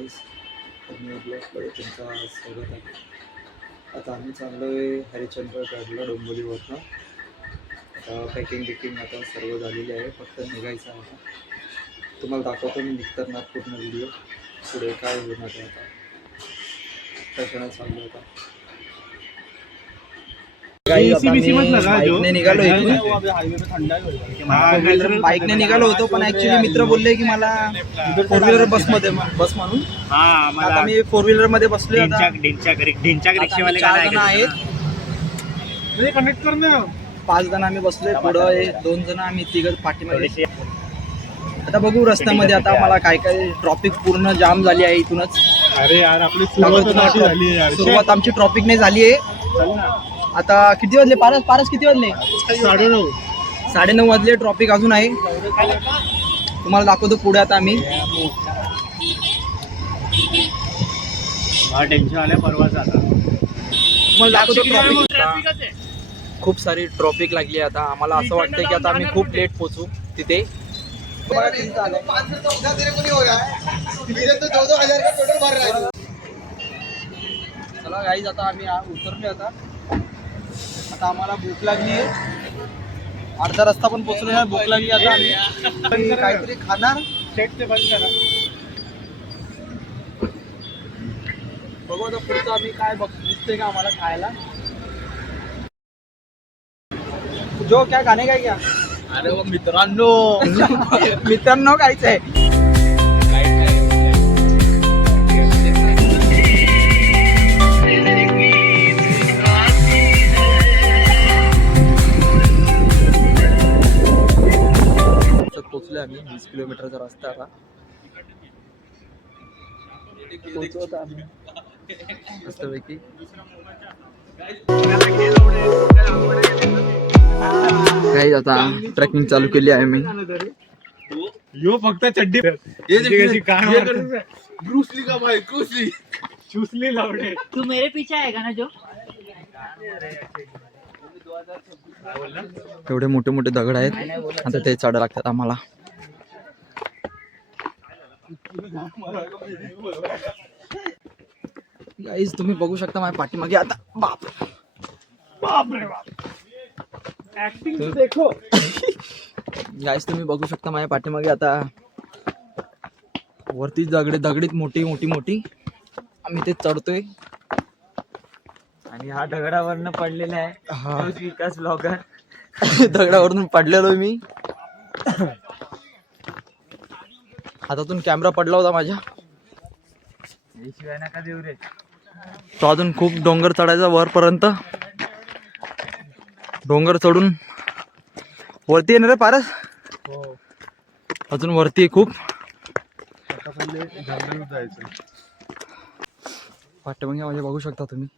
गाईस, new ब्लॉगमध्ये तुमचं स्वागत आहे. आता आम्ही चाललो आहे हरिश्चंद्रगडला डोंबिवलीवरनं. आता पॅकिंग आता सर्व झालेली आहे, फक्त निघायचं आहे. आता तुम्हाला दाखवतो मी निघताना पूर्ण व्हिडिओ पुढे काय होणार आहे. आता कशाने चाललो आता बाईकने निघालो होतो, पण ऍक्च्युली मित्र बोलले की मला फोर व्हीलर बस म्हणून. आता मी फोर व्हीलर मध्ये बसलोय. 5 जण आम्ही बसलोय, पुढे 2 जण आम्ही 3 पाठीमागे. आता बघू रस्त्यामध्ये आता मला काय काय ट्रॉफिक पूर्ण जाम झाली आहे इथूनच. अरे यार आपली सुरुवात आमची ट्रॉफिक नाही झाली आहे. आता किती वाजले पारस किती वाजले? 9:30 वाजले. ट्रॉफिक अजून आहे, तुम्हाला दाखवतो पुढे. आता आम्ही टेन्शन आल्या परवाचा. आता तुम्हाला दाखवतो ट्रॉफिक. खूप सारी ट्रॉफिक लागली आहे. आता आम्हाला असं वाटतं की आता आम्ही खूप लेट पोहोचू तिथे. चला गाईज, आता आम्ही उतरले. आता आम्हाला भूक लागली आहे. अर्धा रस्ता पण पोहोचलो नाही, भूक लागली. आता आम्ही काहीतरी खाणार. बघू आता पुढचं आम्ही काय दिसतंय का आम्हाला खायला. जो क्या खाणे काय क्या? अरे मित्रांनो काहीच आहे. पोचलोय आम्ही. 20 किलोमीटरचा रस्ता. आता पोहोचवत आम्ही मस्तपैकी. काही आता ट्रेकिंग चालू केली आहे मी. यो फक्त चड्डी ब्रूसली का भाई, चुसली लावडे. तू मेरे पीछे आएगा ना जो. एवढे मोठे मोठे दगड आहेत, आता ते चढायला लागतात आम्हाला. गाईज तुम्ही बघू शकता माझ्या पाठीमागे. आता बाप रे गाईज तुम्ही बघू शकता माझ्या पाठीमागे. आता वरती दगडीत मोठी आम्ही ते चढतोय. आणि हा दगडावरनं पडलेला आहे. हा विकास ब्लॉगर. दगडावरून पडलेलो मी. हातातून कॅमेरा पडला होता माझ्या. शिवाय नका देऊ रे. तो अजून खूप डोंगर चढायचा वरपर्यंत. डोंगर चढून वरती येणार रे पारस. अजून वरती खूप. पाठीमागे माझ्या बघू शकता तुम्ही.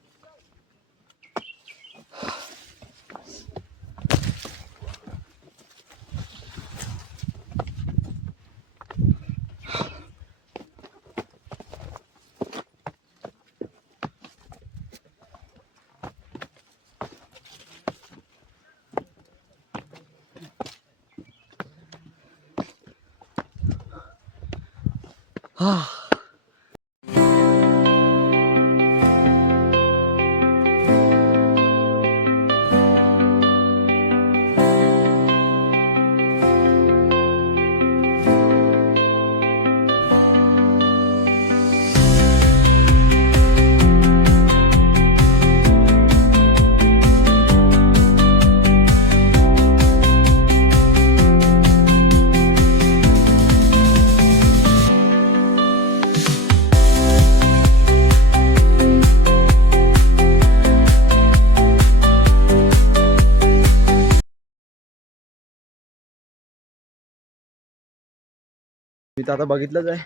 तिथं आता बघितलंच आहे,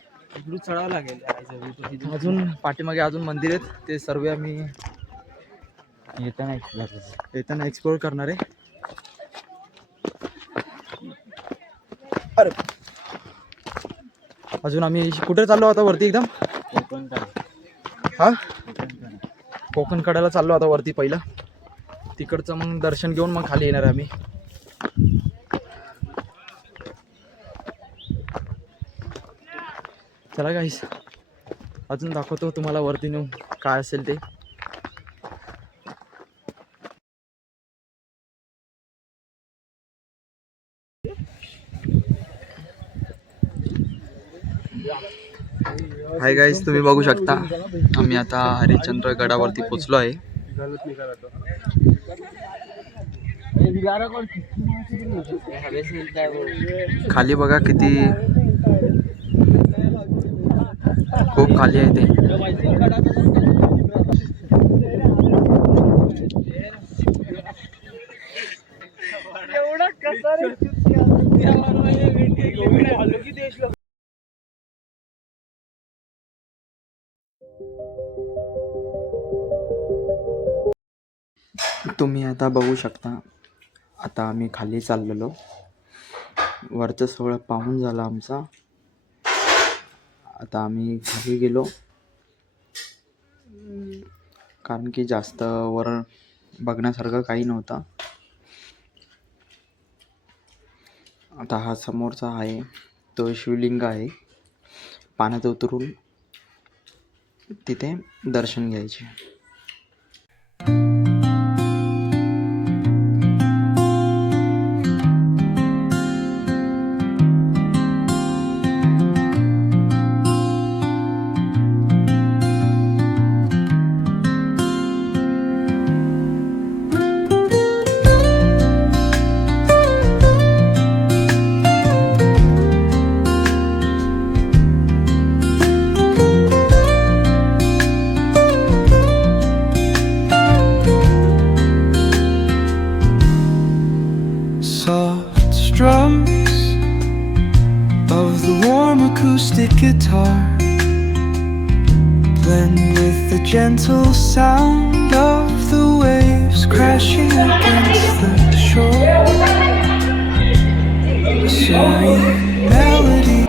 चढावं लागेल. अजून पाठीमागे अजून मंदिर आहेत. ते सर्व आम्ही येताना एक्सप्लोर करणार आहे. अरे अजून आम्ही कुठे चाललो आता वरती एकदम. कोकण कड्याला चाललो आता वरती. पहिला तिकडचं मग दर्शन घेऊन मग खाली येणार आम्ही. चला गाईस, अजून दाखवतो तुम्हाला वरती नेऊन काय असेल ते. हाय गाईज, तुम्ही बघू शकता आम्ही आता हरिश्चंद्र गडावरती पोचलो आहे. खाली बघा किती खूप खाली आहे ते. तुम्ही आता बघू शकता, आता आम्ही खाली चाललेलो. वरचं सगळं पाहून झालं आमचा. आता आम्ही खाली गेलो कारण की जास्त वर बघण्यासारखं काही नव्हतं. आता हा समोरचा आहे तो शिवलिंग आहे. पाण्यात उतरून तिथे दर्शन घ्यायचे. Soft strums of the warm acoustic guitar blend with the gentle sound of the waves crashing against the shore. A serene melody